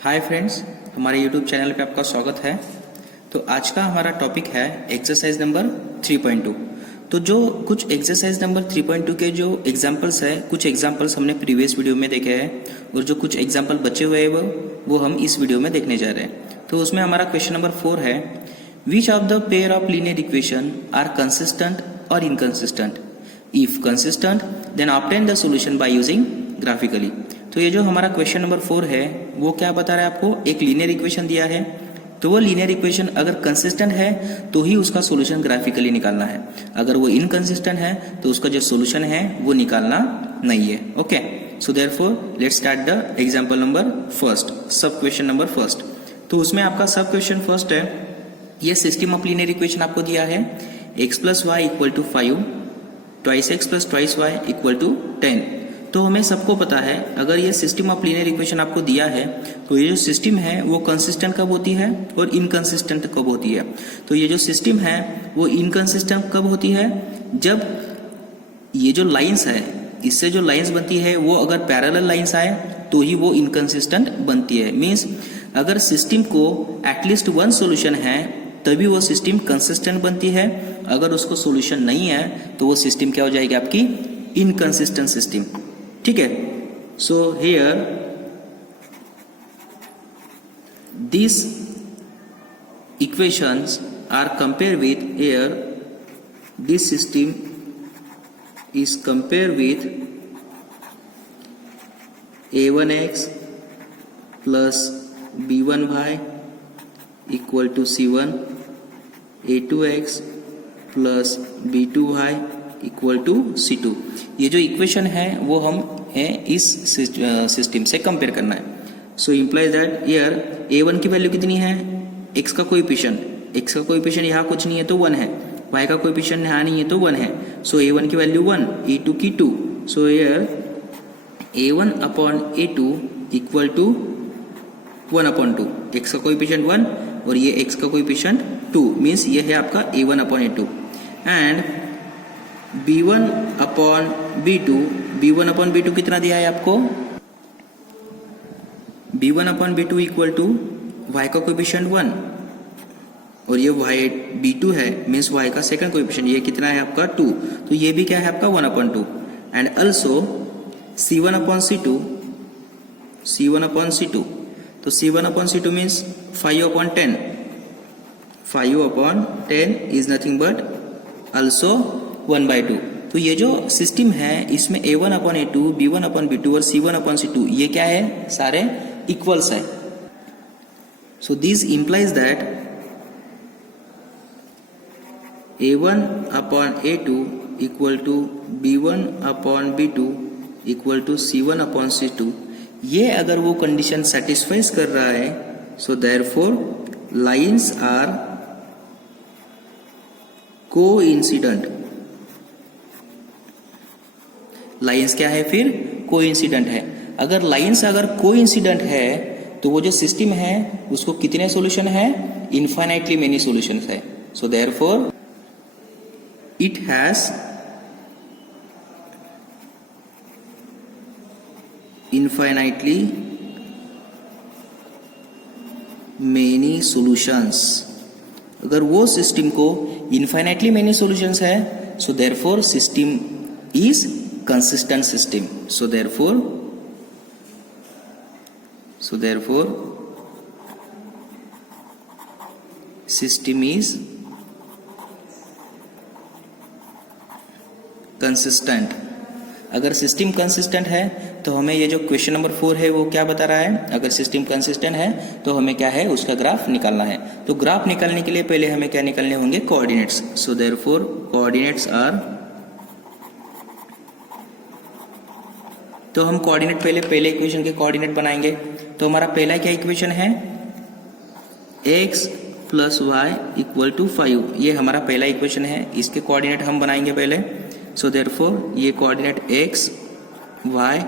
Hi friends, हमारे YouTube channel पे आपका स्वागत है। तो आज का हमारा टॉपिक है एक्सरसाइज नंबर 3.2। तो जो कुछ एक्सरसाइज नंबर 3.2 के जो एग्जांपल्स है, कुछ एग्जांपल्स हमने प्रीवियस वीडियो में देखे हैं और जो कुछ एग्जांपल बचे हुए हैं वो हम इस वीडियो में देखने जा रहे हैं। तो उसमें हमारा क्वेश्चन नंबर 4 है, which of the pair of linear equation are consistent और inconsistent? If consistent then obtain the solution by using graphically. तो ये जो हमारा क्वेश्चन नंबर 4 है वो क्या बता रहा है आपको, एक लीनियर इक्वेशन दिया है, तो वो लीनियर इक्वेशन अगर कंसिस्टेंट है तो ही उसका सॉल्यूशन ग्राफिकली निकालना है, अगर वो इनकंसिस्टेंट है तो उसका जो सॉल्यूशन है वो निकालना नहीं है। Okay, so therefore let's start the example number first, सब क्वेश्चन नंबर फर्स्ट। तो उसमें आपका सब क्वेश्चन फर्स्ट है, ये सिस्टम ऑफ लीनियर इक्वेशन आपको दिया है x plus y equal to 5, twice x plus twice y equal to 10। तो हमें सबको पता है अगर ये सिस्टम ऑफ लीनियर इक्वेशन आपको दिया है तो ये जो सिस्टम है वो कंसिस्टेंट कब होती है और इनकंसिस्टेंट कब होती है। तो ये जो सिस्टम है वो इनकंसिस्टेंट कब होती है, जब ये जो लाइंस है इससे जो लाइंस बनती है वो अगर पैरेलल लाइंस आए तो ही वो इनकंसिस्टेंट बनती है। मीन्स अगर सिस्टम को एटलीस्ट वन सॉल्यूशन है तभी वो सिस्टम कंसिस्टेंट बनती है, अगर उसको सॉल्यूशन नहीं है तो वो सिस्टम क्या हो जाएगी आपकी, इनकंसिस्टेंट सिस्टम। ठीक है, so here this equations are compare with, here this system is compare with a1x plus b1y equal to c1, a2x plus b2y equal to c2। ये जो इक्वेशन है वो हम इस सिस्टम से कंपेयर करना है। So implies that here a1 की वैल्यू कितनी है, x का कोएफिशिएंट यहाँ कुछ नहीं है तो 1 है, y का कोएफिशिएंट यहाँ नहीं है तो 1 है। सो a1 की वैल्यू 1, a2 की 2। So here a1 upon a2 equal to 1 upon 2, x का कोएफिशिएंट 1 और ये x का कोएफिशिएंट 2, मीन्स ये है आपका a1 upon a2। And b1 upon b2 कितना दिया है आपको, b1 upon b2 equal to y का कोएफिशिएंट 1 और ये y b2 है, मीन्स y का सेकंड कोएफिशिएंट ये कितना है आपका 2, तो ये भी क्या है आपका 1 upon 2। And also c1 upon c2, तो c1 upon c2 means 5 upon 10, 5 upon 10 is nothing but also 1/2। तो ये जो सिस्टम है इसमें a1 upon a2, b1 upon b2 और c1 अपॉन c2 ये क्या है, सारे इक्वल्स है। So this implies that a1 upon a2 equal to b1 upon b2 equal to c1 upon c2। ये अगर वो कंडीशन सेटिस्फाइज कर रहा है, so therefore lines are coincident. Lines क्या है फिर, कोइंसिडेंट है। अगर लाइंस अगर कोइंसिडेंट है तो वो जो सिस्टम है उसको कितने सॉल्यूशन है, इनफाइनाइटली मेनी सॉल्यूशंस है। So therefore it has infinitely many solutions. अगर वो सिस्टम को इनफाइनाइटली मेनी सॉल्यूशंस है, so therefore system is consistent system. So therefore system is consistent। अगर सिस्टम कंसिस्टेंट है तो हमें ये जो क्वेश्चन नंबर 4 है वो क्या बता रहा है, अगर सिस्टम कंसिस्टेंट है तो हमें क्या है, उसका ग्राफ निकालना है। तो ग्राफ निकालने के लिए पहले हमें क्या निकालने होंगे, coordinates. So therefore coordinates are, तो हम कोऑर्डिनेट पहले इक्वेशन के कोऑर्डिनेट बनाएंगे। तो हमारा पहला क्या इक्वेशन है, x plus y equal to 5, ये हमारा पहला इक्वेशन है, इसके कोऑर्डिनेट हम बनाएंगे पहले। सो देयरफॉर ये कोऑर्डिनेट x y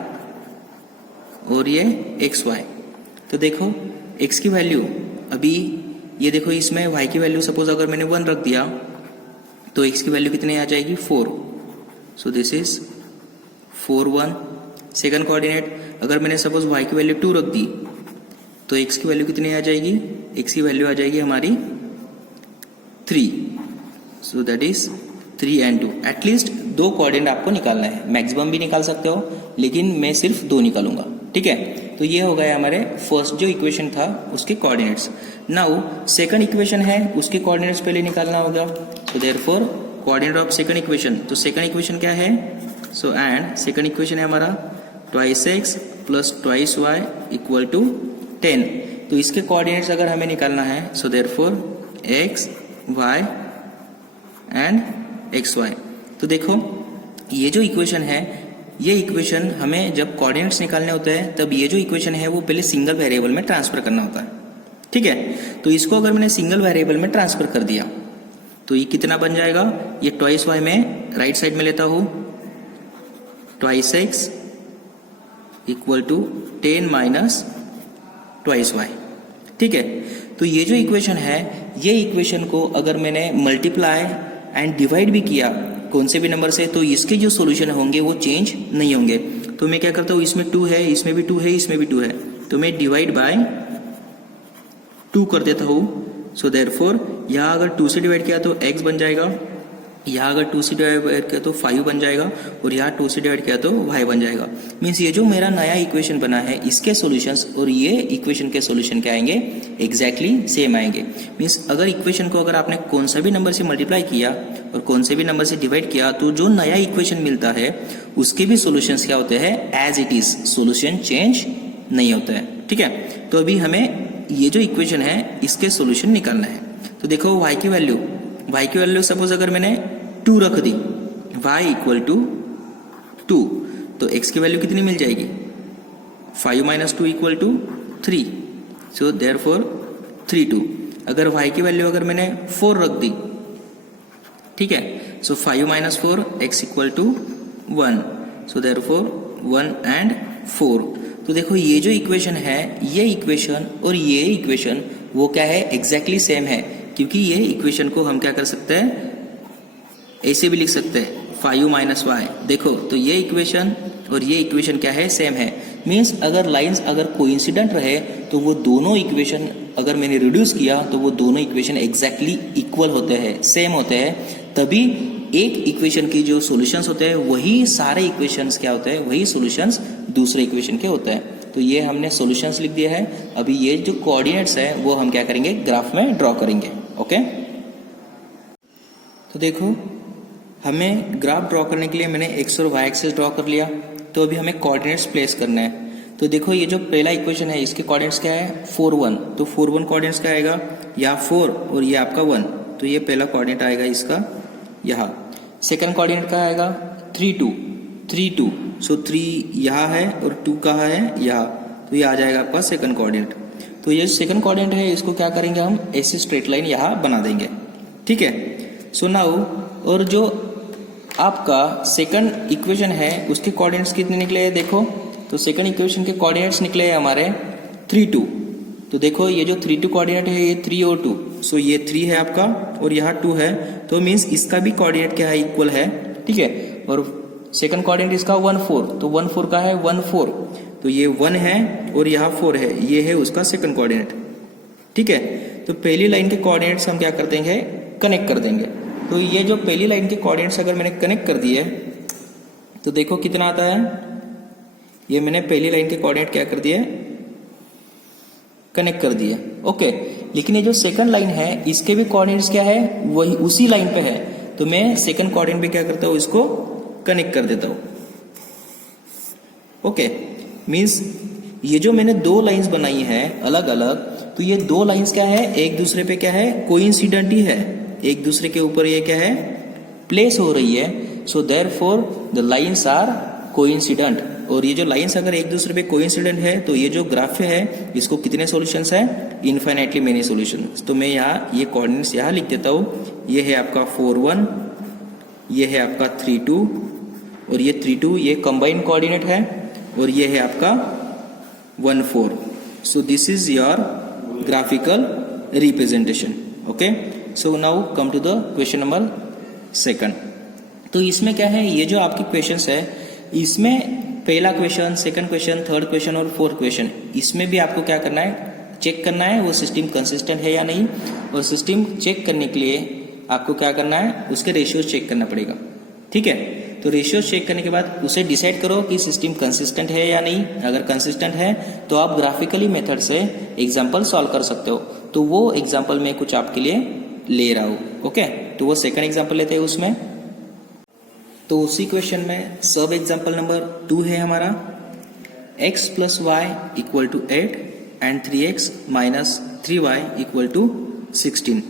और ये x y। तो देखो x की वैल्यू अभी ये देखो, इसमें y की वैल्यू सपोज अगर मैंने 1 रख दिया तो x की वैल्यू कितने आ जाएगी, 4। So this is 4 1। Second coordinate अगर मैंने सपोज y की वैल्यू 2 रख दी तो x की वैल्यू कितनी आ जाएगी, x की वैल्यू आ जाएगी हमारी 3, so that is 3 and 2। At least 2 coordinate आपको निकालना है, मैक्सिमम भी निकाल सकते हो लेकिन मैं सिर्फ 2 निकालूंगा, ठीक है। तो ये हो गया हमारे फर्स्ट जो इक्वेशन था उसके कोऑर्डिनेट्स। नाउ सेकंड इक्वेशन है, उसके कोऑर्डिनेट्स पहले निकालना होगा। So therefore coordinate of second equation, तो सेकंड इक्वेशन क्या है, सो एंड सेकंड इक्वेशन है हमारा 2x + 2y = 10। तो इसके कोऑर्डिनेट्स अगर हमें निकालना है, so therefore x y and xy। तो देखो ये जो इक्वेशन है, ये इक्वेशन हमें जब कोऑर्डिनेट्स निकालने होते हैं तब ये जो इक्वेशन है वो पहले सिंगल वेरिएबल में ट्रांसफर करना होता है, ठीक है। तो इसको अगर मैंने सिंगल वेरिएबल में ट्रांसफर कर दिया तो ये कितना बन जाएगा, ये 2y में राइट साइड में लेता हूं, 2x = 10 - 2y, ठीक है। तो ये जो इक्वेशन है, ये इक्वेशन को अगर मैंने मल्टीप्लाई एंड डिवाइड भी किया कौन से भी नंबर से, तो इसके जो सॉल्यूशन होंगे वो चेंज नहीं होंगे। तो मैं क्या करता हूँ, इसमें 2 है, इसमें भी 2 है, इसमें भी 2 है, तो मैं डिवाइड बाय 2 कर देता हूँ। सो देयरफॉर यहाँ अगर 2 से डिवाइड किया तो x बन जाएगा, यहाँ अगर 2 से डिवाइड किया तो 5 बन जाएगा, और यहाँ 2 से डिवाइड किया तो y बन जाएगा। मीन्स ये जो मेरा नया इक्वेशन बना है इसके सॉल्यूशंस और ये इक्वेशन के सॉल्यूशन क्या आएंगे, एग्जैक्टली सेम आएंगे। मीन्स अगर इक्वेशन को अगर आपने कौन सा भी नंबर से मल्टीप्लाई किया और कौन से भी नंबर से डिवाइड किया तो जो नया इक्वेशन मिलता है उसके भी सॉल्यूशंस क्या होते हैं, as it is, solution change नहीं होता है, ठीक है। तो अभी हमें ये जो इक्वेशन है इसके सॉल्यूशन निकालना है। तो देखो y की वैल्यू सपोज अगर मैंने 2 रख दी, y = 2, तो x की वैल्यू कितनी मिल जाएगी, 5 - 2 = 3, सो देयरफॉर 3 2। अगर y की वैल्यू अगर मैंने 4 रख दी, ठीक है, सो 5 - 4 x = 1, सो देयरफॉर 1 and 4। तो देखो ये जो इक्वेशन है, ये इक्वेशन और ये इक्वेशन वो क्या है, एग्जैक्टली सेम है, क्योंकि ये इक्वेशन को हम क्या कर सकते हैं, ऐसे भी लिख सकते हैं 5 - y। देखो तो ये इक्वेशन और ये इक्वेशन क्या है, सेम है। मीन्स अगर लाइंस अगर कोइंसिडेंट रहे तो वो दोनों इक्वेशन अगर मैंने रिड्यूस किया तो वो दोनों इक्वेशन एग्जैक्टली इक्वल होते हैं, सेम होते हैं, तभी एक इक्वेशन की जो सॉल्यूशंस होते हैं वही सारे इक्वेशंस क्या होते हैं, वही सॉल्यूशंस दूसरे इक्वेशन के होते हैं। तो ये हमने सॉल्यूशंस लिख दिया है। अभी ये जो कोऑर्डिनेट्स है वो हम क्या करेंगे, ग्राफ में ड्रॉ करेंगे, ओके। तो देखो हमें ग्राफ ड्रॉ करने के लिए मैंने x और y एक्सिस ड्रॉ कर लिया। तो अभी हमें कोऑर्डिनेट्स प्लेस करना है। तो देखो ये जो पहला इक्वेशन है इसके कोऑर्डिनेट्स क्या है, 4 1, तो 4 1 कोऑर्डिनेट्स क्या आएगा, यहाँ 4 और ये आपका 1, तो ये पहला कोऑर्डिनेट आएगा इसका यहाँ। सेकंड कोऑर्डिनेट क्या आएगा, 3 2, सो 3 यहाँ है और 2 कहाँ है, यहाँ, तो ये आ जाएगा आपका सेकंड कोऑर्डिनेट। तो ये सेकंड कोऑर्डिनेट है, इसको क्या करेंगे हम, ऐसी स्ट्रेट लाइन यहाँ बना देंगे, ठीक है। सो नाउ और जो आपका सेकंड इक्वेशन है उसके कोऑर्डिनेट्स कितने निकले हैं, देखो तो सेकंड इक्वेशन के कोऑर्डिनेट्स निकले हैं हमारे 3 2। तो देखो ये जो 3 2 कोऑर्डिनेट है ये 3 और 2, सो ये 3 है आपका और यहाँ 2 है, तो मीन्स इसका भी कोऑर्डिनेट क्या है, इक्वल है, ठीक है। और सेकंड कोऑर्डिनेट इसका 1 4, तो 1 4 का है 1 4, तो ये 1 है और यहाँ 4 है, ये है उसका सेकंड कोऑर्डिनेट, ठीक है। तो पहली लाइन के कोऑर्डिनेट्स हम क्या कर देंगे, कनेक्ट कर देंगे। तो ये जो पहली लाइन के कोऑर्डिनेट्स अगर मैंने कनेक्ट कर दिए तो देखो कितना आता है, ये मैंने पहली लाइन के कोऑर्डिनेट क्या कर दिए, कनेक्ट कर दिए, ओके। लेकिन ये जो सेकंड लाइन है इसके भी कोऑर्डिनेट्स क्या है, वही उसी लाइन पे है, तो मैं सेकंड कोऑर्डिनेट पे क्या करता हूँ, इसको कनेक्ट कर देता हूँ, ओके। मीन्स ये जो मैंने 2 लाइंस बनाई है अलग अलग, तो ये 2 लाइंस क्या है, एक दूसरे पे क्या है, कोइंसिडेंट ही है, एक दूसरे के ऊपर ये क्या है, प्लेस हो रही है। So therefore the lines are coincident. और ये जो लाइंस अगर एक दूसरे पे कोइंसिडेंट है तो ये जो ग्राफ है इसको कितने सॉल्यूशंस है, इनफाइनाइटली मेनी सॉल्यूशंस। तो मैं यहाँ ये कोऑर्डिनेट्स यहाँ लिख देता हूँ, ये है आपका 4 1, ये है आपका 3 2 और ये 3 2 ये कंबाइंड कोऑर्डिनेट है, और ये है आपका 1 4। So this is your graphical representation, okay. So now come to the question number 2। तो इसमें क्या है, ये जो आपकी क्वेश्चंस है इसमें पहला question, second question, third question और फोर्थ क्वेश्चन, इसमें भी आपको क्या करना है, चेक करना है वो सिस्टम कंसिस्टेंट है या नहीं, और सिस्टम चेक करने के लिए आपको क्या करना है, उसके रेशियोज चेक करना पड़ेगा। ठीक है, तो रेशियोज चेक करने के बाद उसे डिसाइड करो कि सिस्टम कंसिस्टेंट है या नहीं। अगर कंसिस्टेंट है तो आप ग्राफिकली मेथड से एग्जाम्पल सॉल्व कर सकते हो। तो वो एग्जाम्पल मैं कुछ आपके लिए ले रहा हूँ। ओके, तो वो सेकंड एग्जाम्पल लेते हैं उसमें। तो उसी क्वेश्चन में सब एग्जाम्पल नंबर 2 है हमारा, x plus y equal to 8 and 3x minus 3y equal to 16।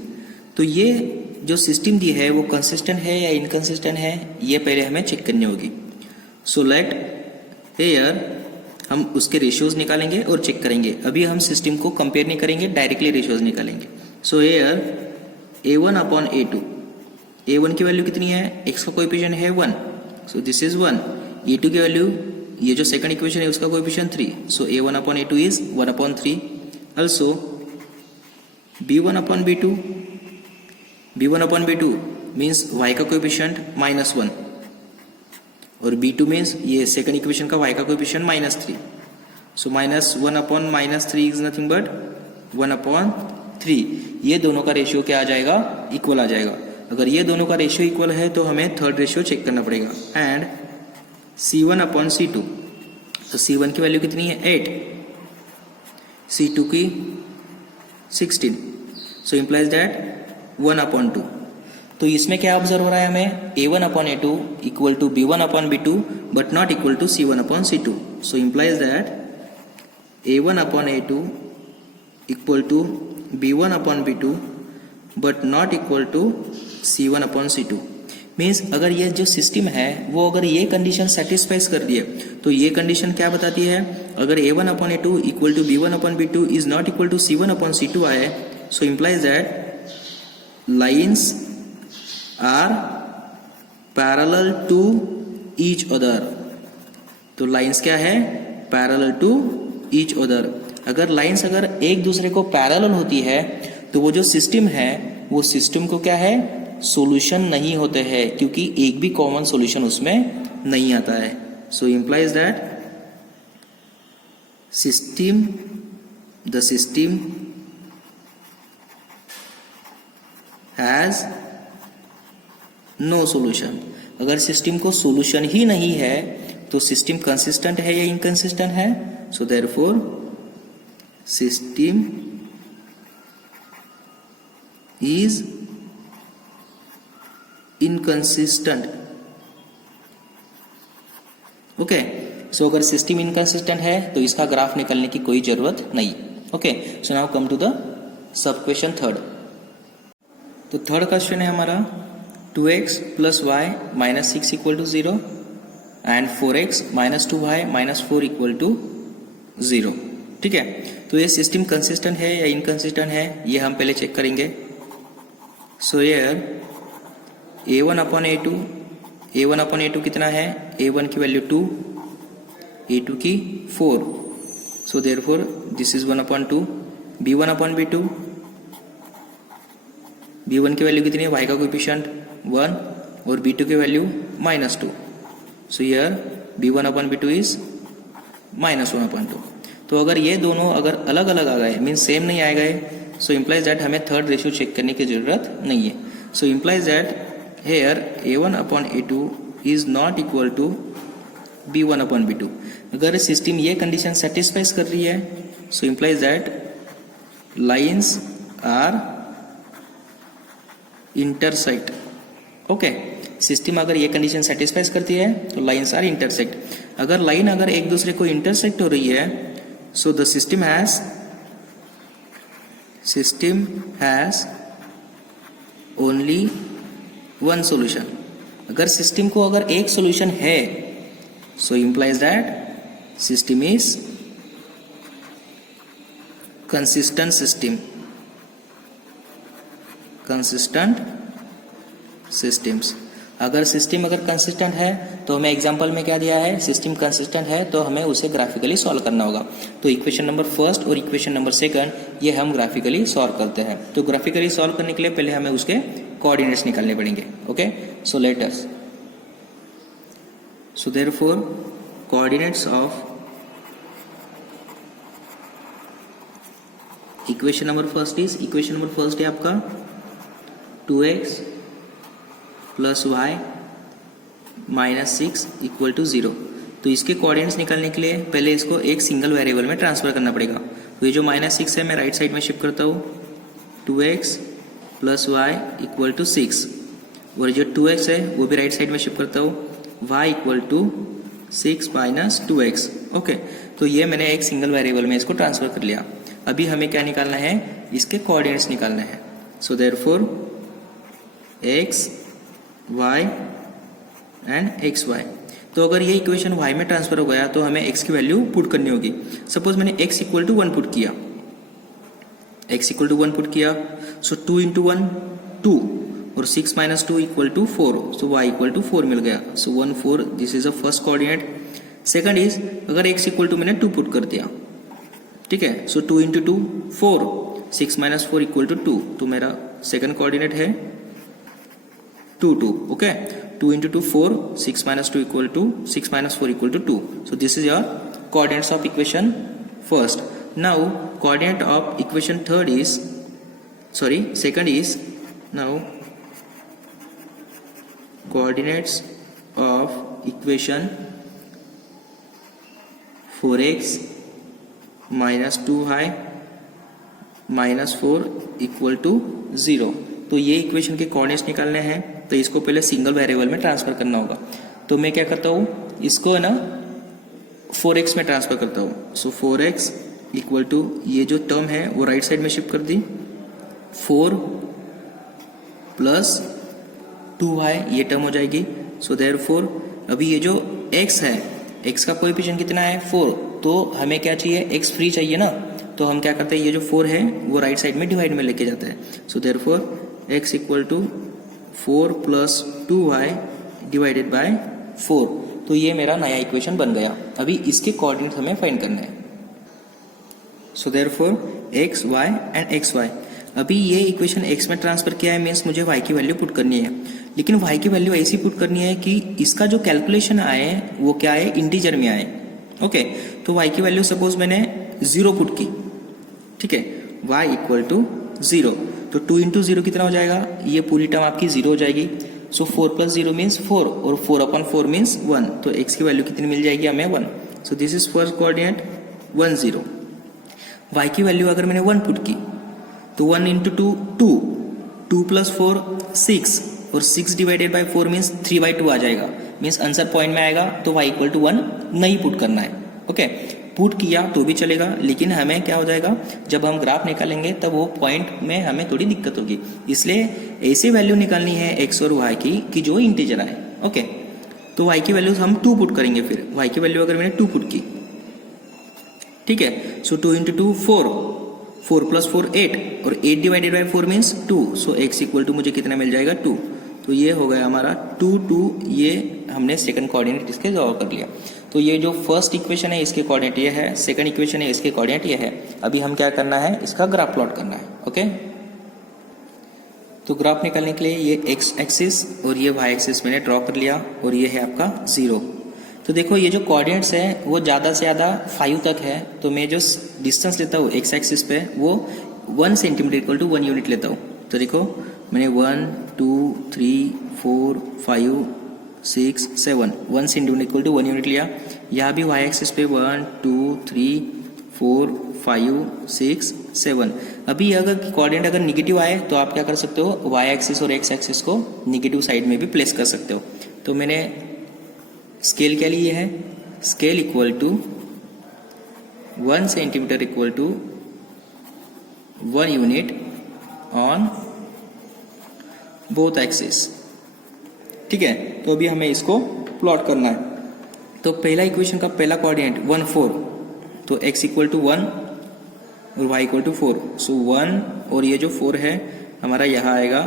तो ये जो सिस्टम दी है वो कंसिस्टेंट है या इनकंसिस्टेंट है, ये पहले हमें चेक करनी होगी। सो लेट हियर हम उसके रेशियोज निकालेंगे और चेक करेंगे। अभी हम सिस्टम को कंपेयर नहीं करेंगे, डायरेक्टली रेशियोज निकालेंगे। सो here a1 upon a2, a1 की वैल्यू कितनी है, x का कोएफिशिएंट है 1, सो दिस इज 1। a2 की वैल्यू, ये जो सेकंड इक्वेशन है उसका coefficient 3, so a1 upon a2 is 1 upon 3। Also b1 upon b2, b1 upon b2 means y का कोएफिशिएंट -1, और b2 मीन्स ये सेकंड इक्वेशन का y का coefficient -3। So -1 upon -3 is nothing but 1 upon 3। ये दोनों का रेशियो क्या आ जाएगा, इक्वल आ जाएगा। अगर ये दोनों का रेशियो इक्वल है तो हमें थर्ड रेशियो चेक करना पड़ेगा। एंड c1 अपॉन c2, तो c1 की वैल्यू कितनी है 8, c2 की 16, सो इम्प्लाइज दैट 1 अपॉन 2। तो इसमें क्या ऑब्जर्व हो रहा है हमें, a1 upon a2 equal to b1 upon b2 but not equal to c1 upon c2। So implies that a1 upon a2 equal to b1 upon b2 but not equal to c1 upon c2। Means अगर ये जो system है वो अगर ये condition satisfies कर दिए तो ये कंडीशन क्या बताती है, अगर a1 upon a2 equal to b1 upon b2 is not equal to c1 upon c2 आए, so implies that lines are parallel to each other. तो लाइन्स क्या है, पैरेलल टू ईच अदर। अगर लाइन्स अगर एक दूसरे को पैरेलल होती है तो वो जो सिस्टम है वो सिस्टम को क्या है, सॉल्यूशन नहीं होते हैं, क्योंकि एक भी कॉमन सॉल्यूशन उसमें नहीं आता है। So implies that the system has no solution. अगर सिस्टम को सॉल्यूशन ही नहीं है तो सिस्टम कंसिस्टेंट है या इनकंसिस्टेंट है, so therefore system is inconsistent. Okay, so अगर सिस्टम इनकंसिस्टेंट है तो इसका ग्राफ निकालने की कोई जरूरत नहीं। Okay, so now come to the sub question third. तो थर्ड क्वेश्चन है हमारा 2x plus y minus 6 equal to 0 and 4x minus 2y minus 4 equal to 0। ठीक है, तो ये सिस्टम कंसिस्टेंट है या इनकंसिस्टेंट है ये हम पहले चेक करेंगे। सो हियर a1 अपॉन a2 कितना है, a1 की वैल्यू 2, a2 की 4, so therefore this is 1 upon 2। b1 upon b2 की वैल्यू कितनी है, y का कोएफिशिएंट 1 और b2 की value -2, so here b1 upon b2 is -1 upon 2। तो अगर ये दोनों अगर अलग अलग आ गए, मीन्स सेम नहीं आए गए, सो इम्प्लाइज दैट हमें थर्ड रेशियो चेक करने की जरूरत नहीं है। So implies that here a1 upon a2 is not equal to b1 upon b2। अगर सिस्टम ये कंडीशन सेटिस्फाइज कर रही है, so implies that lines are intersect. Okay, system अगर ये कंडीशन सेटिस्फाइज करती है तो लाइन्स आर इंटरसेक्ट। अगर लाइन अगर एक दूसरे को इंटरसेक्ट हो रही है, so the system has only one solution. अगर सिस्टम को अगर एक सॉल्यूशन है, so implies that system is consistent systems. अगर सिस्टम अगर कंसिस्टेंट है तो हमें एग्जांपल में क्या दिया है, सिस्टम कंसिस्टेंट है तो हमें उसे ग्राफिकली सॉल्व करना होगा। तो इक्वेशन नंबर फर्स्ट और इक्वेशन नंबर सेकंड ये हम ग्राफिकली सॉल्व करते हैं। तो ग्राफिकली सॉल्व करने के लिए पहले हमें उसके कोऑर्डिनेट्स निकालने पड़ेंगे। Okay, so let us, so therefore coordinates of equation number first है आपका 2x plus y minus 6 equal to 0। तो इसके कोऑर्डिनेट्स निकालने के लिए पहले इसको एक सिंगल वेरिएबल में ट्रांसफर करना पड़ेगा। तो ये जो माइनस 6 है मैं राइट साइड में शिफ्ट करता हूँ, 2x plus y equal to 6, और जो 2x है वो भी राइट साइड में शिफ्ट करता हूँ, y equal to 6 minus 2x। Okay, तो ये मैंने एक सिंगल वेरिएबल में इसको ट्रांसफर कर लिया। अभी हमें क्या निकालना है, इसके कोऑर्डिनेट्स निकालना है। So therefore x y and xy। तो अगर ये इक्वेशन y में ट्रांसफर हो गया तो हमें x की वैल्यू पुट करनी होगी। सपोज मैंने x इक्वल टू 1 पुट किया, x इक्वल टू 1 पुट किया, सो 2 इंटू 1 2 और 6 minus 2 equal to 4, so y equal to 4 मिल गया। So 1 4, this is a first coordinate. Second is अगर x इक्वल टू मैंने 2 पुट कर दिया, ठीक है, so 2 into 2 4, 6 minus 4 equal to 2, तो मेरा सेकंड कोऑर्डिनेट है 2 2। Okay, 2 into 2 4, 6 minus 2 equal to 6 minus 4 equal to 2। So this is your coordinates of equation first. Now coordinate of equation second is now coordinates of equation 4x minus 2y minus 4 equal to 0। तो ये equation के coordinates निकालने हैं, तो इसको पहले single variable में transfer करना होगा। तो मैं क्या करता हूँ, इसको है ना 4x में ट्रांसफर करता हूँ। सो 4x इक्वल टू ये जो टर्म है वो राइट साइड में शिफ्ट कर दी, 4 प्लस 2y ये टर्म हो जाएगी। सो देयरफॉर अभी ये जो x है, x का कोएफिशिएंट कितना है 4, तो हमें क्या चाहिए, x फ्री चाहिए ना। तो हम क्या करते हैं, ये जो 4 है वो राइट साइड में डिवाइड में लेके जाते हैं। So therefore x equal to 4 plus 2y divided by 4। तो ये मेरा नया इक्वेशन बन गया। अभी इसके कोऑर्डिनेट हमें फाइंड करना है। So therefore x y and xy। अभी ये इक्वेशन x में ट्रांसफर किया है, मीन्स मुझे y की वैल्यू पुट करनी है। लेकिन y की वैल्यू ऐसी पुट करनी है कि इसका जो कैलकुलेशन आए वो क्या है, इंटीजर में आए। ओके, तो y की वैल्यू सपोज मैंने 0 पुट की, ठीक है, y इक्वल टू 0। तो 2 इंटू 0 कितना हो जाएगा, ये पूरी टर्म आपकी 0 हो जाएगी। सो 4 प्लस 0 मीन्स 4 और 4 अपॉन 4 मीन्स 1। तो x की वैल्यू कितनी मिल जाएगी हमें, 1। सो this is first coordinate 1 0। y की वैल्यू अगर मैंने 1 पुट की तो 1 इंटू 2 2 प्लस 4 6 और 6 डिवाइडेड बाय 4 मीन्स 3/2 आ जाएगा। मीन्स आंसर पॉइंट में आएगा, तो y इक्वल टू 1 नहीं पुट करना है। ओके, पुट किया तो भी चलेगा, लेकिन हमें क्या हो जाएगा, जब हम ग्राफ निकालेंगे तब वो पॉइंट में हमें थोड़ी दिक्कत होगी। इसलिए ऐसी वैल्यू निकालनी है x और y की कि जो इंटीजर आए। ओके, तो y की वैल्यू हम 2 पुट करेंगे। फिर y की वैल्यू अगर मैंने 2 पुट की, ठीक है, सो 2 इंटू 2 4, 4 प्लस 4 8 और 8 divided by 4 means 2। So x equal to मुझे कितना मिल जाएगा, 2। तो ये हो गया हमारा 2 2। ये हमने सेकंड कोऑर्डिनेट इसके ड्रॉ कर लिया। तो ये जो फर्स्ट इक्वेशन है इसके कोऑर्डिनेट ये है, सेकंड इक्वेशन है इसके कोऑर्डिनेट ये है। अभी हम क्या करना है, इसका ग्राफ प्लॉट करना है। ओके, तो ग्राफ निकालने के लिए ये x एक्सिस और ये y एक्सिस मैंने ड्रॉ कर लिया, और ये है आपका 0। तो देखो ये जो कोऑर्डिनेट्स है वो ज़्यादा से ज़्यादा 5 तक है, तो मैं जो डिस्टेंस लेता हूँ x एक्सिस पे वो 1 सेंटीमीटर इक्वल टू 1 यूनिट लेता हूँ। तो देखो मैंने 1 2 3 4 5 6 7 1 सेंटीमीटर इक्वल टू 1 यूनिट लिया। यहाँ भी y एक्सिस पे 1 2 3 4 5 6 7। अभी अगर कोऑर्डिनेट अगर निगेटिव आए तो आप क्या कर सकते हो, y एक्सिस और x एक्सिस को निगेटिव साइड में भी प्लेस कर सकते हो। तो मैंने स्केल क्या लिए है, scale equal to 1 centimetre equal to 1 unit on both axis. ठीक है, तो अभी हमें इसको प्लॉट करना है। तो पहला इक्वेशन का पहला कोऑर्डिनेट 1 4, तो x इक्वल टू 1 और y इक्वल टू 4। सो 1 और ये जो 4 है हमारा यहाँ आएगा।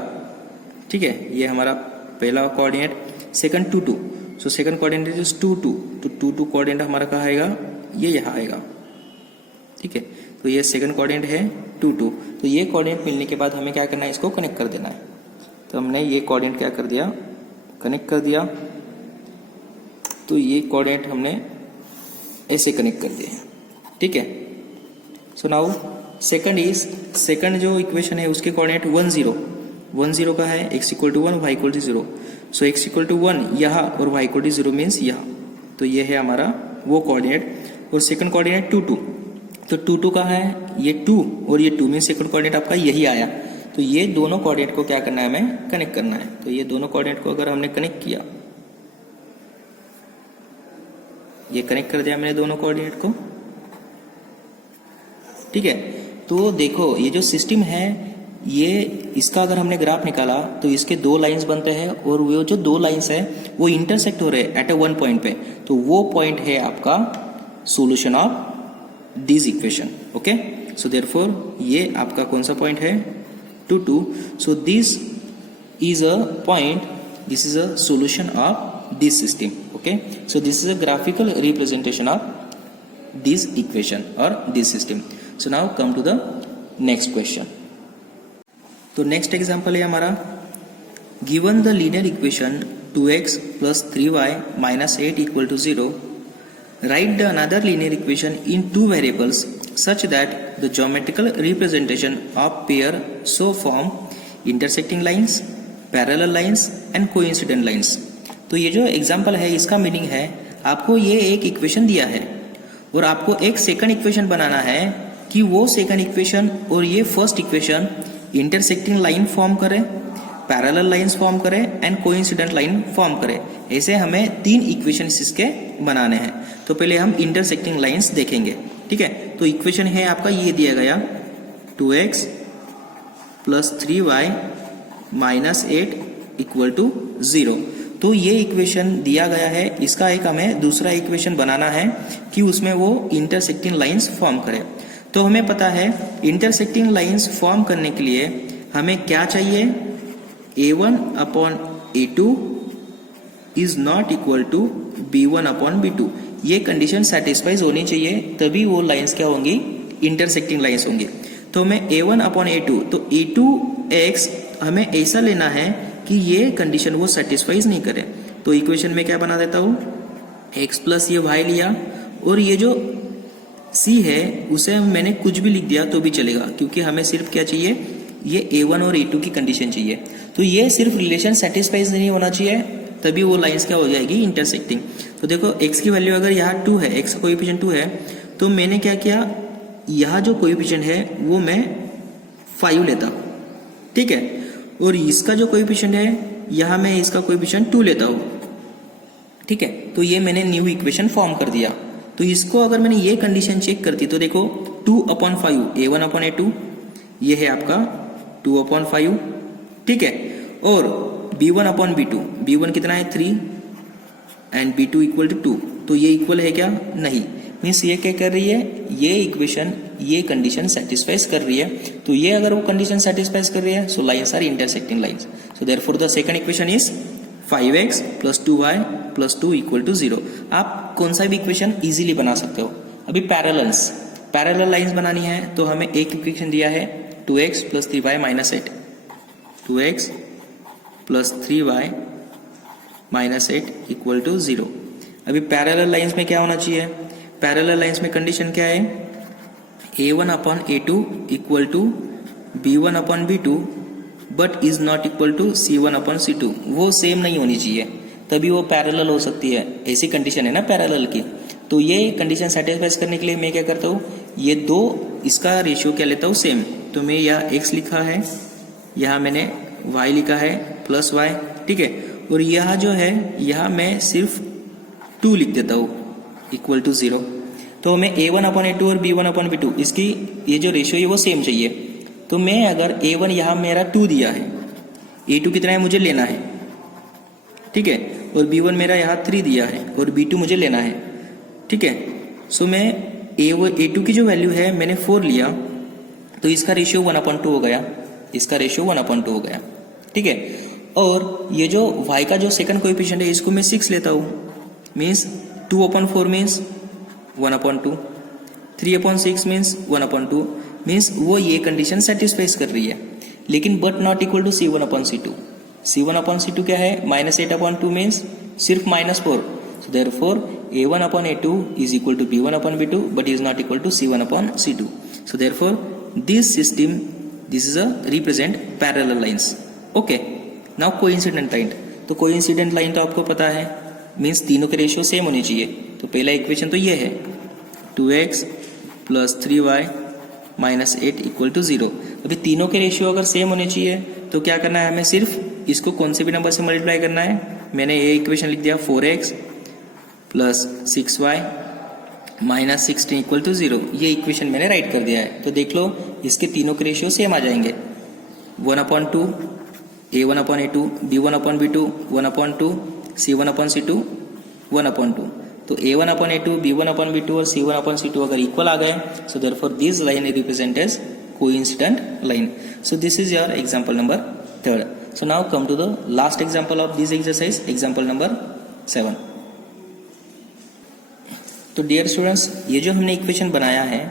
ठीक है, ये हमारा पहला coordinate. Second 2 2, so second coordinate is 2 2, तो 2 2 कोऑर्डिनेट हमारा कहाँ आएगा, ये यहाँ आएगा। ठीक है, तो ये सेकंड कोऑर्डिनेट है 2 2। तो ये कोऑर्डिनेट मिलने के बाद हमें क्या करना है, इसको कनेक्ट कर देना है। तो हमने ये कोऑर्डिनेट क्या कर दिया, कनेक्ट कर दिया। तो ये कोऑर्डिनेट हमने ऐसे कनेक्ट कर दिए। ठीक है, सो नाउ सेकंड जो इक्वेशन है उसके कोऑर्डिनेट 1 0 का है, x equal to 1 y equal to 0। So x equal to 1 यहाँ और y इक्वल टू 0 मीन्स यहाँ, तो ये है हमारा वो कोऑर्डिनेट। और सेकंड कोऑर्डिनेट 2 2, तो 2 2 का है ये 2 और ये 2 मीन्स सेकंड कोऑर्डिनेट आपका यही आया। तो ये दोनों कोऑर्डिनेट को क्या करना है, हमें कनेक्ट करना है। तो ये दोनों कोऑर्डिनेट को अगर हमने कनेक्ट किया, ये कनेक्ट कर दिया मैंने दोनों कोऑर्डिनेट को, ठीक है। तो देखो ये जो सिस्टम है, ये इसका अगर हमने ग्राफ निकाला तो इसके दो लाइंस बनते हैं और वो जो दो लाइंस है वो इंटरसेक्ट हो रहे हैं एट अ वन पॉइंट पे। तो वो पॉइंट है आपका solution of this equation. Okay, so therefore ये आपका कौन सा पॉइंट है, 2 2। So this is a point, this is a solution of this system. Okay, so this is a graphical representation of this equation और this system. So now come to the next question. तो next example है हमारा, given the linear equation 2x plus 3y minus 8 equal to 0, write the another linear equation in two variables such that the geometrical representation of pair so form intersecting lines, parallel lines and coincident lines। तो ये जो example है इसका meaning है, आपको ये एक equation दिया है और आपको एक सेकंड इक्वेशन बनाना है कि वो सेकंड इक्वेशन और ये first equation intersecting line form करे, पैरेलल लाइंस फॉर्म करे एंड कोइंसिडेंट लाइन फॉर्म करे। ऐसे हमें 3 इक्वेशन इसके बनाने हैं। तो पहले हम इंटरसेक्टिंग लाइंस देखेंगे, ठीक है। तो इक्वेशन है आपका ये दिया गया 2x plus 3y minus 8 equal to 0। तो ये इक्वेशन दिया गया है, इसका एक हमें दूसरा इक्वेशन बनाना है कि उसमें वो इंटरसेक्टिंग लाइंस फॉर्म करे। तो हमें पता है इंटरसेक्टिंग लाइंस फॉर्म करने के लिए हमें क्या चाहिए, a1 upon a2 is not equal to b1 upon b2। ये कंडीशन सेटिस्फाइज होनी चाहिए, तभी वो लाइंस क्या होंगी, इंटरसेक्टिंग लाइंस होंगी। तो हमें a1 अपॉन a2, तो a2x हमें ऐसा लेना है कि ये कंडीशन वो सेटिस्फाइज नहीं करे। तो इक्वेशन में क्या बना देता हूँ, x प्लस ये y लिया और ये जो c है उसे मैंने कुछ भी लिख दिया तो भी चलेगा, क्योंकि हमें सिर्फ क्या चाहिए, ये a1 और a2 की कंडीशन चाहिए। तो ये सिर्फ रिलेशन सेटिस्फाइज नहीं होना चाहिए, तभी वो लाइंस क्या हो जाएगी, इंटरसेक्टिंग। तो देखो x की वैल्यू अगर यहाँ 2 है, x का कोएफिशिएंट 2 है, तो मैंने क्या किया, यहाँ जो कोएफिशिएंट है वो मैं 5 लेता, ठीक है। और इसका जो कोएफिशिएंट है यहाँ मैं इसका कोएफिशिएंट 2 लेता हूँ, ठीक है। तो ये मैंने न्यू इक्वेशन फॉर्म कर दिया। तो इसको अगर मैंने ये कंडीशन चेक करती तो देखो 2/5 a1 अपॉन a2, ये है आपका 2/5, ठीक है। और b1 अपॉन b2, b1 कितना है 3 एंड b2 इक्वल टू 2। तो ये इक्वल है क्या, नहीं। मीन्स ये क्या कर रही है, ये इक्वेशन ये कंडीशन सेटिस्फाइज कर रही है। तो ये अगर वो कंडीशन सेटिस्फाइज कर रही है, so lines are intersecting lines. So therefore the second equation is 5x plus 2y plus 2 equal to 0। आप कौन सा भी इक्वेशन इजीली बना सकते हो। अभी पैरेलल लाइंस बनानी है तो हमें एक इक्वेशन दिया है 2x plus 3y minus 8, 2x plus 3y minus 8 equal to 0। अभी पैरेलल लाइंस में क्या होना चाहिए, पैरेलल लाइंस में कंडीशन क्या है, a1 upon a2 equal to b1 upon b2 but is not equal to c1 upon c2। वो same नहीं होनी चाहिए, तभी वो पैरेलल हो सकती है। ऐसी कंडीशन है ना पैरेलल की। तो ये कंडीशन सेटिस्फाइज करने के लिए मैं क्या करता हूँ, ये दो इसका रेशियो क्या लेता हूँ, सेम। तो मैं यहाँ x लिखा है, यहाँ मैंने y लिखा है प्लस y, ठीक है। और यहाँ जो है यहाँ मैं सिर्फ 2 लिख देता हूँ इक्वल टू 0। तो हमें a1 अपॉन a2 और b1 अपॉन b2 इसकी ये जो रेशियो है वो सेम चाहिए। तो मैं अगर a1 यहाँ मेरा 2 दिया है, a2 कितना है मुझे लेना है, ठीक है। और b1 मेरा यहाँ 3 दिया है और b2 मुझे लेना है, ठीक है। सो मैं a2 की जो वैल्यू है मैंने 4 लिया, तो इसका रेशियो 1/2 हो गया, इसका रेशियो 1/2 हो गया, ठीक है। और ये जो y का जो सेकंड कोएफिशिएंट है इसको मैं 6 लेता हूँ, मीन्स 2/4 मीन्स 1/2, 3/6 मीन्स 1/2, मीन्स वो ये कंडीशन सेटिस्फाइज कर रही है। लेकिन but not equal to c1 upon c2। c1 upon c2 क्या है, -8/2 मीन्स सिर्फ -4। So therefore a1 upon a2 is equal to b1 upon b2 but is not equal to c1 upon c2। So therefore this system, this is a represent parallel lines. Okay, now coincident line. तो coincident line तो आपको पता है, means तीनों के ratio same होने चाहिए. तो पहला इक्वेशन तो ये है 2x plus 3y minus 8 equal to 0. अभी तीनों के रेशियो अगर सेम होने चाहिए तो क्या करना है, हमें सिर्फ इसको कौन से भी नंबर से मल्टीप्लाई करना है. मैंने ये इक्वेशन लिख दिया 4x plus 6y minus 16 equal to 0. ये इक्वेशन मैंने राइट कर दिया है. तो देख लो इसके तीनों के रेशियो सेम आ जाएंगे. 1/2 a1/a2 b1/b2 1/2 c1/c2 1/2. तो a1/a2 b1/b2 और c1/c2 अगर इक्वल आ गए, so therefore this line represent as coincident line. So this is your example number 3. So now come to the last example of this exercise, example number 7. तो dear students, ये जो हमने equation बनाया है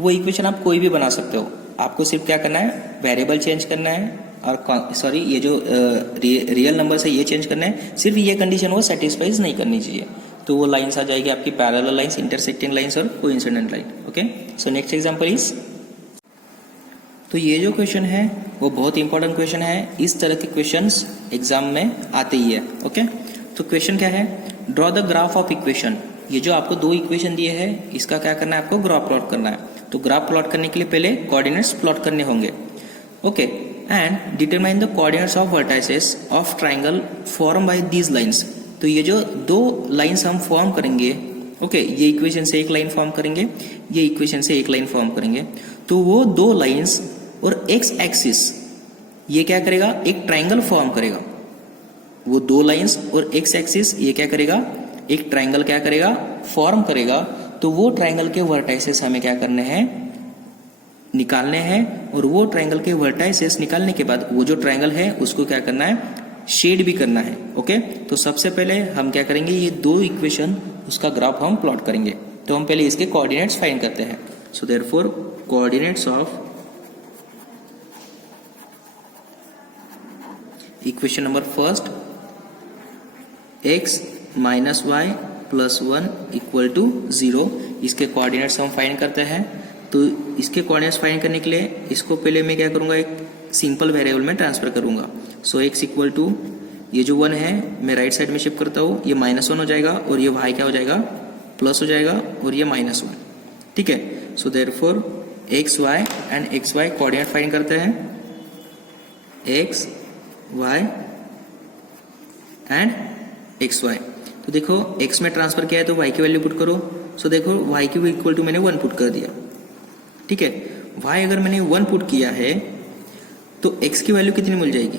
वो इक्वेशन आप कोई भी बना सकते हो. आपको सिर्फ क्या करना है, वेरिएबल चेंज करना है और सॉरी ये जो रियल नंबर है ये चेंज करना है. सिर्फ ये कंडीशन वो सेटिस्फाइज नहीं करनी चाहिए. तो वो लाइंस आ जाएगी आपकी पैरेलल लाइंस, इंटरसेक्टिंग लाइंस और coincident line. Okay, so next example is, तो ये जो क्वेश्चन है वो बहुत इंपॉर्टेंट क्वेश्चन है. इस तरह के क्वेश्चंस एग्जाम में आते ही है. ओके, तो क्वेश्चन क्या है, draw the graph of equation. ये जो आपको दो इक्वेशन दिए हैं इसका क्या करना है, आपको ग्राफ प्लॉट करना है. तो ग्राफ प्लॉट करने के लिए पहले कोऑर्डिनेट्स प्लॉट करने होंगे. Okay, and determine the coordinates of vertices of triangle form by these lines. तो ये जो दो लाइंस हम फॉर्म करेंगे, ओके, ये इक्वेशन से एक लाइन फॉर्म करेंगे, ये इक्वेशन से एक लाइन फॉर्म करेंगे. तो वो दो लाइंस और एक्स एक्सिस ये क्या करेगा, एक ट्राइंगल फॉर्म करेगा. वो दो लाइंस और एक्स एक्सिस ये क्या करेगा, एक ट्राइंगल क्या करेगा, फॉर्म करेगा. तो वो ट्राइंगल के वर्टाइसेस हमें क्या करने हैं, निकालने हैं. और वो ट्राइंगल के वर्टाइसेस निकालने के बाद वो जो ट्राइंगल है उसको क्या करना है, शेड भी करना है. ओके, तो सबसे पहले हम क्या करेंगे, ये दो इक्वेशन उसका ग्राफ हम प्लॉट करेंगे. तो हम पहले इसके कोऑर्डिनेट्स फाइंड करते हैं. So therefore coordinates of equation number first, x minus y plus 1 equal to 0. इसके कोऑर्डिनेट्स हम फाइंड करते हैं. तो इसके कोऑर्डिनेट्स फाइंड करने के लिए इसको पहले मैं क्या करूंगा, एक सिंपल वेरिएबल में ट्रांसफर करूंगा. सो x इक्वल टू ये जो 1 है मैं राइट साइड में शिफ्ट करता हूँ, ये -1 हो जाएगा और ये y क्या हो जाएगा, प्लस हो जाएगा और ये -1. ठीक है, so therefore x y and x y coordinate find करते हैं. X y and x y. तो देखो x में ट्रांसफर किया है तो y की वैल्यू पुट करो. सो देखो y की इक्वल टू मैंने 1 पुट कर दिया. ठीक है, y अगर मैंने 1 पुट किया है तो x की वैल्यू कितनी मिल जाएगी,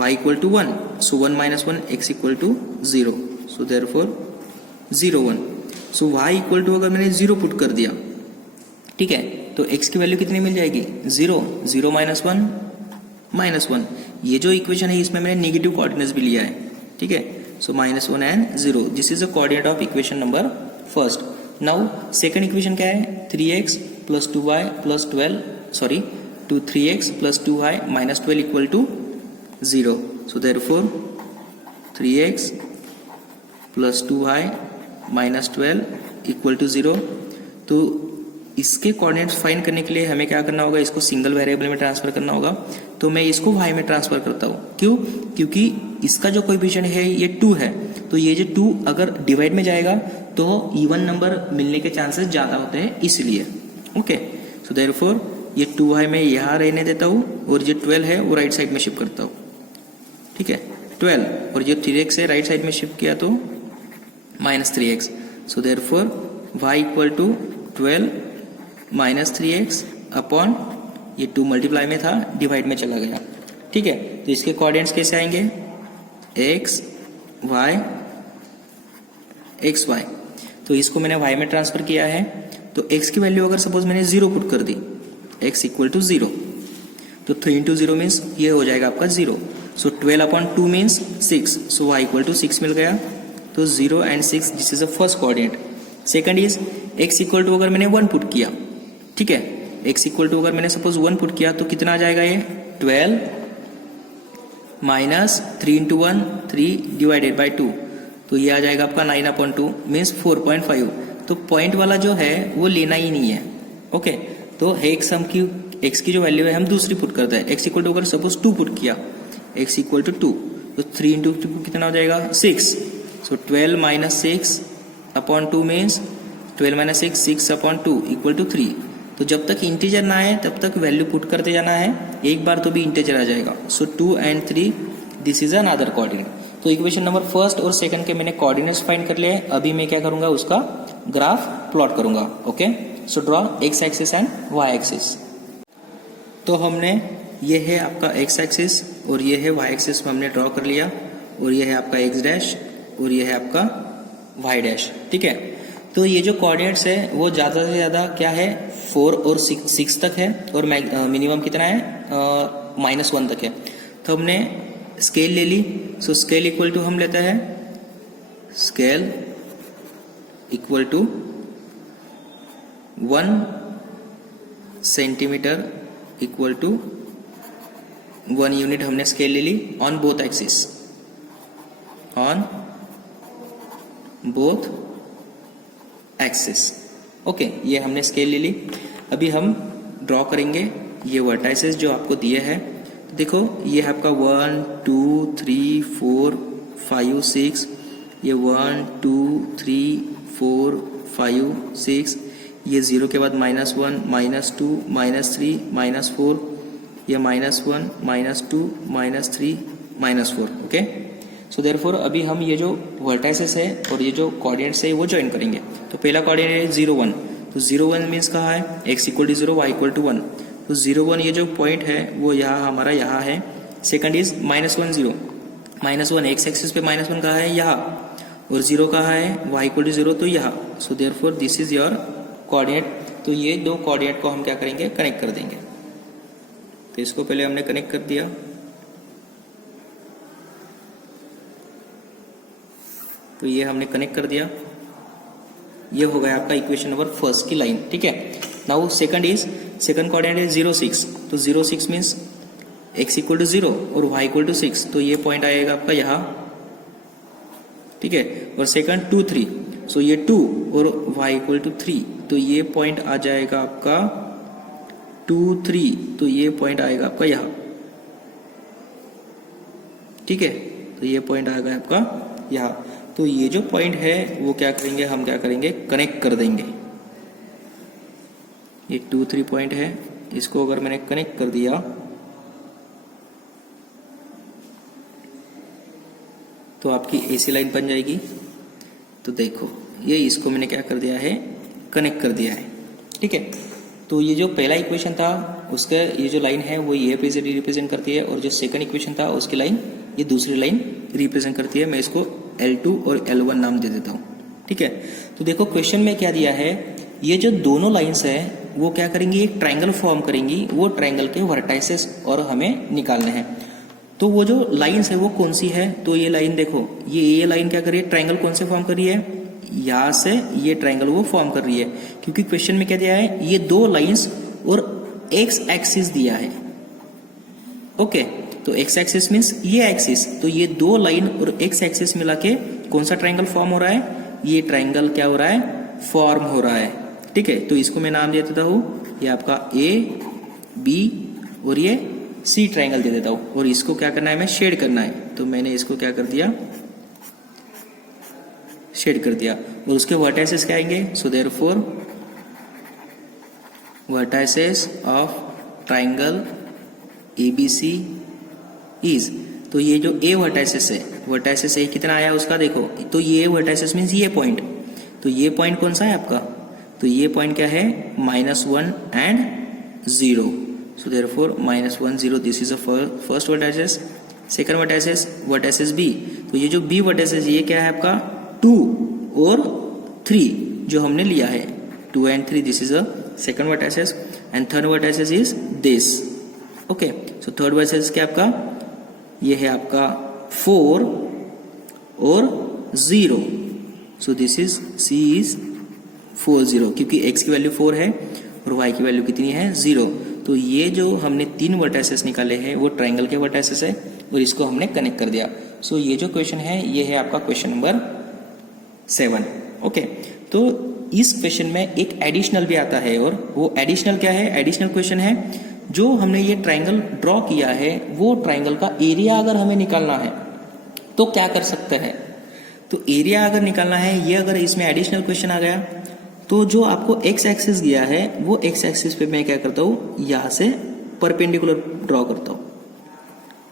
y equal to 1. So 1 minus 1 x equal to 0. So therefore 0 1. So y equal to अगर मैंने 0 पुट कर दिया, ठीक है, तो x की वैल्यू कितनी मिल जाएगी, 0. 0 माइनस 1 माइनस 1. ये जो इक्वेशन है इसमें मैंने नेगेटिव कोऑर्डिनेट्स भी लिया है. ठीक है, so -1 and 0. This is the coordinate of equation number first. Now second equation क्या है, 3x plus 2y plus 12 sorry to 3x plus 2y minus 12 equal to 0. So therefore 3x plus 2y minus 12 equal to 0. तो इसके coordinates find करने के लिए हमें क्या करना होगा, इसको सिंगल वेरिएबल में ट्रांसफर करना होगा. तो मैं इसको y में ट्रांसफर करता हूँ. क्यों, क्योंकि इसका जो कोएफिशिएंट है ये 2 है. तो ये जो 2 अगर डिवाइड में जाएगा तो इवन नंबर मिलने के चांसेस ज्यादा होते हैं, इसलिए. ओके, सो देयरफॉर ये 2y मैं यहाँ रहने देता हूँ और ये 12 है वो राइट साइड में शिफ्ट करता हूँ. ठीक है, 12 और ये 3x है राइट साइड में शिफ्ट किया तो -3x. So therefore y equal to 12 -3x upon ये 2 मल्टीप्लाई में था, डिवाइड में चला गया. ठीक है, तो इसके कोऑर्डिनेट्स कैसे आएंगे, x y x y. तो इसको मैंने y में ट्रांसफर किया है. तो x की वैल्यू अगर सपोज मैंने 0 पुट कर दी, x इक्वल टू 0, तो 3 इंटू 0 मीन्स ये हो जाएगा आपका 0. So 12 upon 2 means 6. So y equal to 6 मिल गया. तो 0 and 6 this is the first coordinate. Second is x equal to अगर मैंने 1 पुट किया, ठीक है, x इक्वल टू अगर मैंने सपोज 1 पुट किया तो कितना आ जाएगा, ये 12 माइनस 3 इंटू 1 3 डिवाइडेड बाई 2. तो ये आ जाएगा आपका 9/2 मीन्स 4.5. तो पॉइंट वाला जो है वो लेना ही नहीं है. ओके, तो एक्स की जो वैल्यू है हम दूसरी पुट करते हैं। एक्स इक्वल टू अगर सपोज 2 पुट किया, एक्स इक्वल टू 2, तो 3 इंटू 2 कितना हो जाएगा 6। So 12 minus 6 upon 2 means 12 minus 6 upon 2 equal to 3। तो जब तक इंटीजर ना आए तब तक वैल्यू पुट करते जाना है, एक बार तो भी इंटीजर आ जाएगा। सो 2 and 3 this is another coordinate. तो इक्वेशन नंबर फर्स्ट और सेकंड के मैंने कोऑर्डिनेट्स फाइंड कर लिए हैं। अभी मैं क्या करूंगा, उसका ग्राफ प्लॉट करूंगा। Okay, so draw x axis and y axis. तो हमने ये है आपका एक्स एक्सिस और ये है वाई एक्सिस हमने ड्रॉ कर लिया, और ये है आपका एक्स डैश और ये है आपका वाई डैश। ठीक है, तो ये जो कोऑर्डिनेट्स है वो ज़्यादा से ज़्यादा क्या है 4 और 6 तक है, और मिनिमम कितना है -1 तक है। तो हमने स्केल ले ली। सो स्केल इक्वल टू हम लेते हैं scale equal to 1 centimetre equal to 1 unit हमने स्केल ले ली on both axis, on both axis. Okay, ये हमने स्केल ले ली। अभी हम ड्रॉ करेंगे ये वर्टाइसेस जो आपको दिए हैं। तो देखो ये है आपका 1 2 3 4 5 6, ये 1 2 3 4 5 6, ये 0 के बाद -1 -2 -3 -4, ये -1 -2 -3 -4। ओके, सो देयरफॉर अभी हम ये जो वर्टाइसेस है और ये जो कोऑर्डिनेट्स है वो ज्वाइन करेंगे। तो पहला कोऑर्डिनेट है 0 1, तो 0 1 मीन्स कहाँ है, x equal to 0 y equal to 1। तो 0 1 ये जो पॉइंट है वो यहाँ हमारा यहाँ है। सेकंड इज -1 0, -1 एक्स एक्सिस पे -1 कहाँ है, यहाँ, और 0 कहाँ है y इक्वल टू 0, तो यहाँ। सो therefore this is your coordinate. तो ये दो कोऑर्डिनेट को हम क्या करेंगे, कनेक्ट कर देंगे। तो इसको पहले हमने कनेक्ट कर दिया। तो ये हमने कनेक्ट कर दिया, ये हो गया आपका इक्वेशन नंबर फर्स्ट की लाइन। ठीक है, नाउ सेकंड कोऑर्डिनेट है 0 6, तो 0 6 मीन्स x इक्वल टू 0 और y इक्वल टू 6, तो ये पॉइंट आएगा आपका यहाँ। ठीक है, और सेकंड 2 3, सो ये 2 और y इक्वल टू 3, तो ये पॉइंट आ जाएगा आपका 2 3, तो ये पॉइंट आएगा आपका यहाँ। ठीक है, तो ये पॉइंट आ गया आपका यहाँ। तो ये जो पॉइंट है वो क्या करेंगे, हम क्या करेंगे, कनेक्ट कर देंगे। ये 2 3 पॉइंट है, इसको अगर मैंने कनेक्ट कर दिया तो आपकी ऐसी लाइन बन जाएगी। तो देखो ये इसको मैंने क्या कर दिया है, कनेक्ट कर दिया है। ठीक है, तो ये जो पहला इक्वेशन था उसका ये जो लाइन है वो ये रिप्रेजेंट करती है, और जो सेकंड इक्वेशन था उसकी लाइन ये दूसरी लाइन रिप्रेजेंट करती है। मैं इसको L2 और L1 नाम दे देता हूँ। ठीक है, तो देखो क्वेश्चन में क्या दिया है, ये जो दोनों लाइंस है वो क्या करेंगी, एक ट्रायंगल फॉर्म करेंगी। वो ट्रायंगल के वर्टाइसेस और हमें निकालने हैं। तो वो जो लाइंस है वो कौन सी है, तो ये लाइन देखो, ये लाइन क्या कर रही है, ट्रायंगल कौन से फॉर्म कर रही है, यहाँ से ये ट्रायंगल वो फॉर्म कर रही है। क्योंकि क्वेश्चन में क्या दिया है, ये दो लाइंस और एक्स एक्सिस दिया है। ओके, तो एक्स एक्सिस मीन्स ये एक्सिस, तो ये दो लाइन और एक्स एक्सिस मिला के कौन सा ट्रायंगल फॉर्म हो रहा है, ये ट्रायंगल क्या हो रहा है, फॉर्म हो रहा है। ठीक है, तो इसको मैं नाम दे देता हूँ, ये आपका ए बी और ये सी ट्रायंगल दे देता हूँ। और इसको क्या करना है, मैं शेड करना है। तो मैंने इसको क्या कर दिया, शेड कर दिया। और उसके वर्टाइसेस क्या आएंगे, so therefore vertices of triangle ABC is, तो ये जो ए वर्टाइसेस है, वर्टाइसेस ए कितना आया उसका देखो, तो ये वर्टाइसेस मीन्स ये पॉइंट, तो ये पॉइंट कौन सा है आपका, तो ये पॉइंट क्या है, -1 and 0। So therefore -1 0 this is a first vertices. Second vertices be, तो ये जो बी वर्टाइसेस ये क्या है आपका 2 और 3 जो हमने लिया है, 2 and 3 this is a second vertices. And third vertices is this. Okay, so third vertices क्या आपका, ये है आपका 4 और 0। So this is C is 4 0, क्योंकि x की वैल्यू 4 है और y की वैल्यू कितनी है 0। तो ये जो हमने 3 वर्टाइसेस निकाले हैं वो ट्रायंगल के वर्टाइसेस है और इसको हमने कनेक्ट कर दिया। सो ये जो क्वेश्चन है ये है आपका क्वेश्चन नंबर 7। ओके, तो इस क्वेश्चन में एक एडिशनल भी आता है, और वो एडिशनल क्या है? एडिशनल क्वेश्चन है जो हमने ये ट्राइंगल ड्रॉ किया है वो ट्राइंगल का एरिया अगर हमें निकालना है तो क्या कर सकते हैं? तो एरिया अगर निकालना है, ये अगर इसमें एडिशनल क्वेश्चन आ गया तो जो आपको एक्स एक्सिस दिया है वो एक्स एक्सिस पे मैं क्या करता हूँ, यहाँ से परपेंडिकुलर ड्रॉ करता हूँ।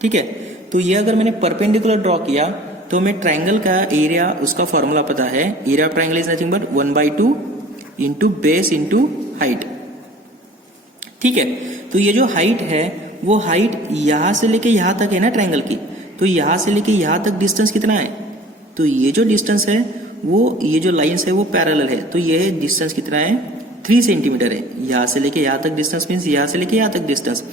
ठीक है, तो ये अगर मैंने परपेंडिकुलर ड्रॉ किया तो मैं ट्राइंगल का एरिया, उसका फॉर्मूला पता है, area of triangle is nothing but 1/2 into base into height. ठीक है, तो ये जो हाइट है वो हाइट यहां से लेके यहां तक है ना ट्राइंगल की, तो यहां से लेके यहां तक डिस्टेंस कितना है? तो ये जो डिस्टेंस है वो, ये जो लाइंस है वो पैरेलल है, तो ये डिस्टेंस कितना है? 3 सेंटीमीटर है। यहां से लेके यहां तक डिस्टेंस मीन्स यहां से लेके यहां तक डिस्टेंस,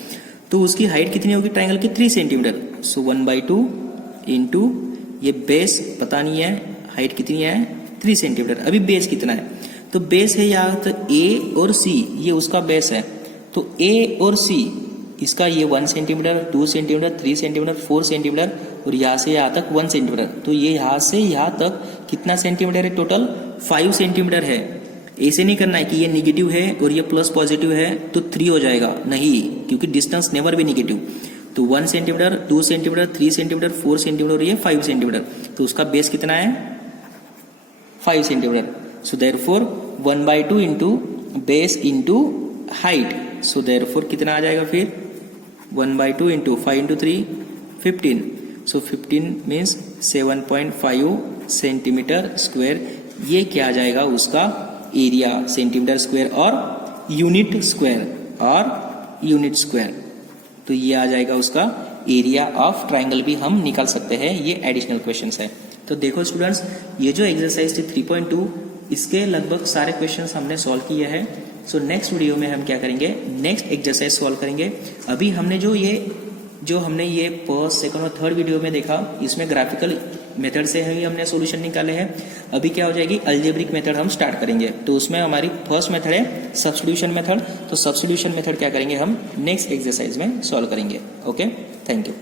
तो उसकी हाइट कितनी होगी ट्राइंगल की? 3 सेंटीमीटर। सो 1/2 इंटू ये बेस पता नहीं है, हाइट कितनी है? 3 सेंटीमीटर। अभी बेस कितना है? तो बेस है यहाँ तक ए और सी, ये उसका बेस है, तो ए और सी इसका ये 1 सेंटीमीटर, 2 सेंटीमीटर, 3 सेंटीमीटर, 4 सेंटीमीटर, और यहाँ से यहाँ तक 1 सेंटीमीटर, तो ये यहाँ से यहाँ तक कितना सेंटीमीटर है? टोटल 5 सेंटीमीटर है। ऐसे नहीं करना है कि ये निगेटिव है और ये प्लस पॉजिटिव है तो 3 हो जाएगा, नहीं, क्योंकि डिस्टेंस नेवर भी निगेटिव। तो 1 सेंटीमीटर, 2 सेंटीमीटर, 3 सेंटीमीटर, 4 सेंटीमीटर और ये 5 सेंटीमीटर, तो उसका बेस कितना है? 5 centimetre. So therefore 1/2 into base into height, so therefore कितना आ जाएगा फिर? 1/2 इंटू 5 इंटू 3 15, सो 15 मीन्स 7.5 सेंटीमीटर स्क्वायर। ये क्या आ जाएगा? उसका एरिया, सेंटीमीटर स्क्वायर और यूनिट स्क्वायर, तो ये आ जाएगा उसका एरिया ऑफ ट्राइंगल भी हम निकाल सकते हैं। ये एडिशनल क्वेश्चंस है। तो देखो स्टूडेंट्स, ये जो एक्सरसाइज थी 3.2, इसके लगभग सारे क्वेश्चंस हमने सॉल्व किए हैं। सो नेक्स्ट वीडियो में हम क्या करेंगे? नेक्स्ट एक्सरसाइज सॉल्व करेंगे। अभी हमने जो हमने ये फर्स्ट, सेकंड और थर्ड वीडियो में देखा, इसमें ग्राफिकल मेथड से ही हमने सॉल्यूशन निकाले हैं। अभी क्या हो जाएगी? अलजेब्रिक मेथड हम स्टार्ट करेंगे। तो उसमें हमारी फर्स्ट मेथड है सब्स्टिट्यूशन मेथड, तो सब्स्टिट्यूशन मेथड क्या करेंगे हम नेक्स्ट एक्सरसाइज में सॉल्व करेंगे। Okay, thank you.